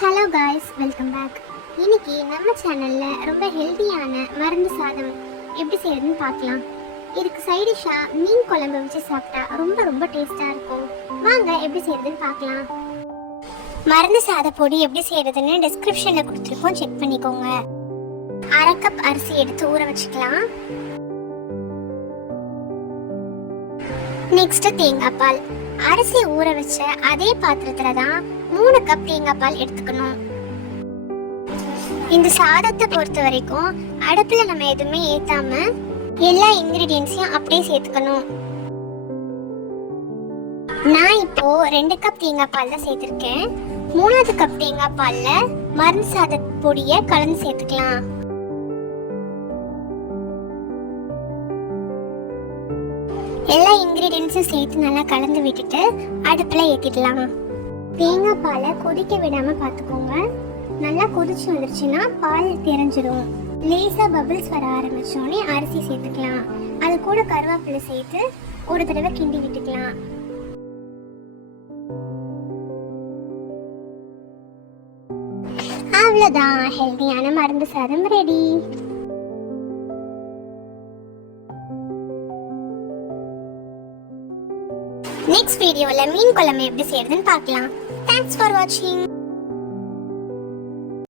Hello guys, welcome back. இன்னைக்கு நம்ம சேனலில் ரொம்ப ஹெல்த்தியான மருந்து சாதம் எப்படி செய்யறதுன்னு பார்க்கலாம். இதுக்கு சைடிஷாக மீன் குழம்பு வச்சு சாப்பிட்டா ரொம்ப ரொம்ப டேஸ்ட்டாக இருக்கும். வாங்க எப்படி செய்யறதுன்னு பார்க்கலாம். மருந்து சாத பொடி எப்படி செய்யறதுன்னு டிஸ்கிரிப்ஷனில் கொடுத்துருக்கோம், செக் பண்ணிக்கோங்க. 1/2 கப் அரிசி எடுத்து ஊற வச்சுக்கலாம். நெக்ஸ்ட் தேங்காய் பால். அரிசி ஊற வச்ச அதே பாத்திரத்துல தான் 3 கப் தேங்காய் பால் எடுத்துக்கணும். இந்த சாதத்தை பொறுத்த வரைக்கும் அடுப்புல நம்ம எதுவுமே ஏத்தாம எல்லா இன்கிரிடியன்ஸையும் அப்படியே சேர்த்துக்கணும். நான் இப்போ 2 கப் தேங்காய் பால் தான் சேர்த்திருக்கேன். 3வது கப் தேங்காய் பால்ல மருந்து சாத பொடியை கலந்து சேர்த்துக்கலாம். எல்லா இன்கிரீடியன்ஸும் சேர்த்து நல்லா கலந்து விட்டுட்டு அடுப்புல ஏற்றிடலாம். தேங்காய் பாலை கொதிக்க விடாம பார்த்துக்கோங்க. நல்லா கொதிச்சு வந்துருச்சுன்னா பால் தெரிஞ்சிடும். லேசா பபிள்ஸ் வர ஆரம்பிச்சோடனே அரிசி சேர்த்துக்கலாம். அது கூட கருவேப்பிலை சேர்த்து ஒரு தடவை கிண்டி விட்டுக்கலாம். அவ்வளோதான், ஹெல்தியான மருந்து சாதம் ரெடி. நெக்ஸ்ட் வீடியோவில் மீன் குழம்பு எப்படி செய்யறதுன்னு பார்க்கலாம். தேங்க்ஸ் ஃபார் வாட்சிங்.